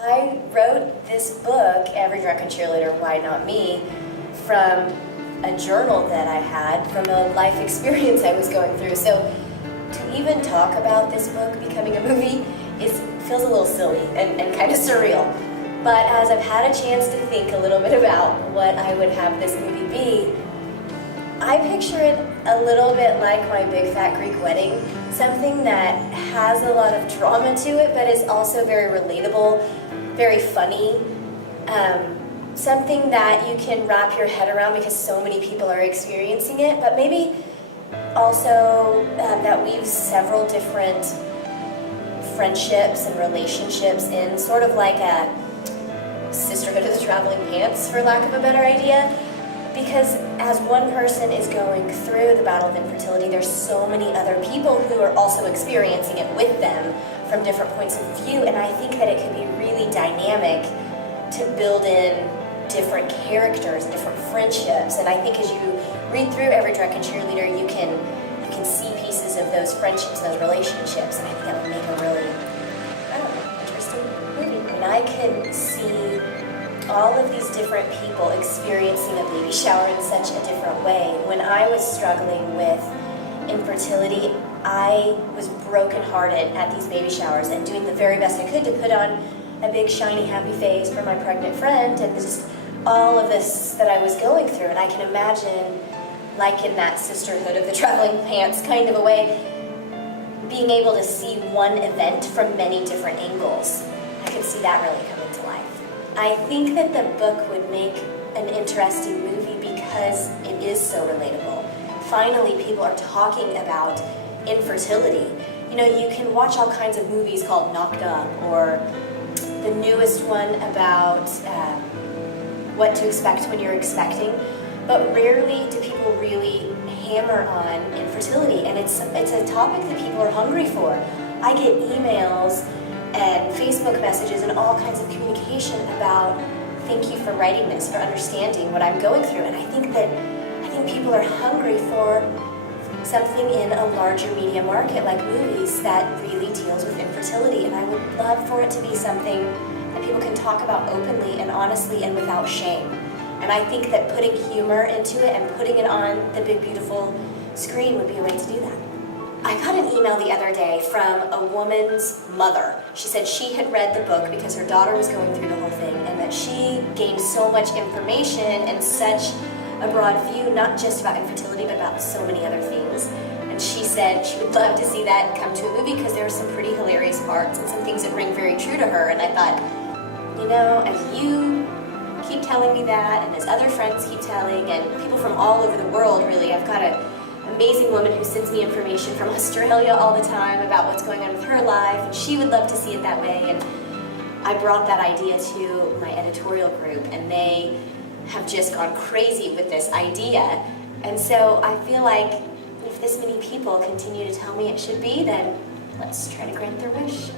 I wrote this book, Every Drunken Cheerleader, Why Not Me, from a journal that I had from a life experience I was going through. So to even talk about this book becoming a movie feels a little silly and kind of surreal. But as I've had a chance to think a little bit about what I would have this movie be, I picture it a little bit like my Big Fat Greek Wedding, something that has a lot of drama to it, but is also very relatable, very funny, something that you can wrap your head around because so many people are experiencing it, but maybe also that weaves several different friendships and relationships in, sort of like a sisterhood of the traveling pants, for lack of a better idea. Because as one person is going through the battle of infertility, there's so many other people who are also experiencing it with them from different points of view, and I think that it could be really dynamic to build in different characters and different friendships. And I think as you read through Every Drunken Cheerleader, you can see pieces of those friendships and those relationships, and I think that would make a really, interesting movie. And I can see all of these different people experiencing a baby shower in such a different way. When I was struggling with infertility, I was brokenhearted at these baby showers and doing the very best I could to put on a big, shiny, happy face for my pregnant friend, and just all of this that I was going through. And I can imagine, like in that sisterhood of the traveling pants kind of a way, being able to see one event from many different angles. I could see that really come into life. I think that the book would make an interesting movie because it is so relatable. Finally, people are talking about infertility. You know, you can watch all kinds of movies called Knocked Up, or the newest one about what to expect when you're expecting, but rarely do people really hammer on infertility, and it's a topic that people are hungry for. I get emails and Facebook messages and all kinds of communication about, thank you for writing this, for understanding what I'm going through. And I think people are hungry for something in a larger media market like movies that really deals with infertility. And I would love for it to be something that people can talk about openly and honestly and without shame. And I think that putting humor into it and putting it on the big, beautiful screen would be a way to do that. I got an email the other day from a woman's mother. She said she had read the book because her daughter was going through the whole thing, and that she gained so much information and such a broad view, not just about infertility, but about so many other things. And she said she would love to see that come to a movie because there were some pretty hilarious parts and some things that ring very true to her. And I thought, you know, as you keep telling me that, and as other friends keep telling, and people from all over the world, really, I've got an amazing woman who sends me information from Australia all the time about what's going on with her life, and she would love to see it that way. And I brought that idea to my editorial group, and they have just gone crazy with this idea. And so I feel like if this many people continue to tell me it should be, then let's try to grant their wish.